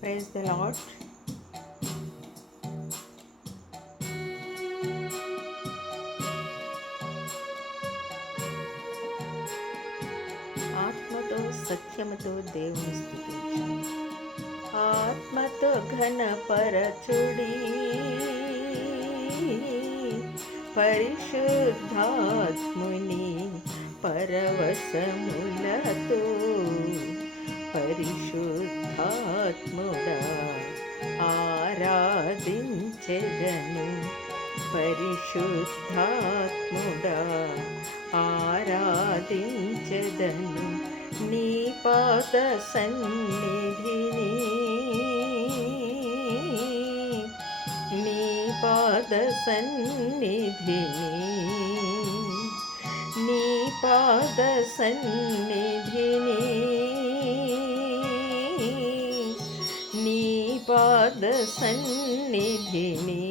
Praise the lord. ఆత్మతో సత్యముతో దేవుని స్తుతించు, ఆత్మతో ఘనపరచుడి, పరిశుద్ధాత్ముని పరవశములతో. పరిశుద్ధాత్ముడా ఆరాధించెదను, పరిశుద్ధాత్ముడా ఆరాధించెదను. నీ పాద సన్నిధిని, నీ పాద సన్నిధిని, నీ పాద సన్నిధిని, నీ పాద సన్నిధిని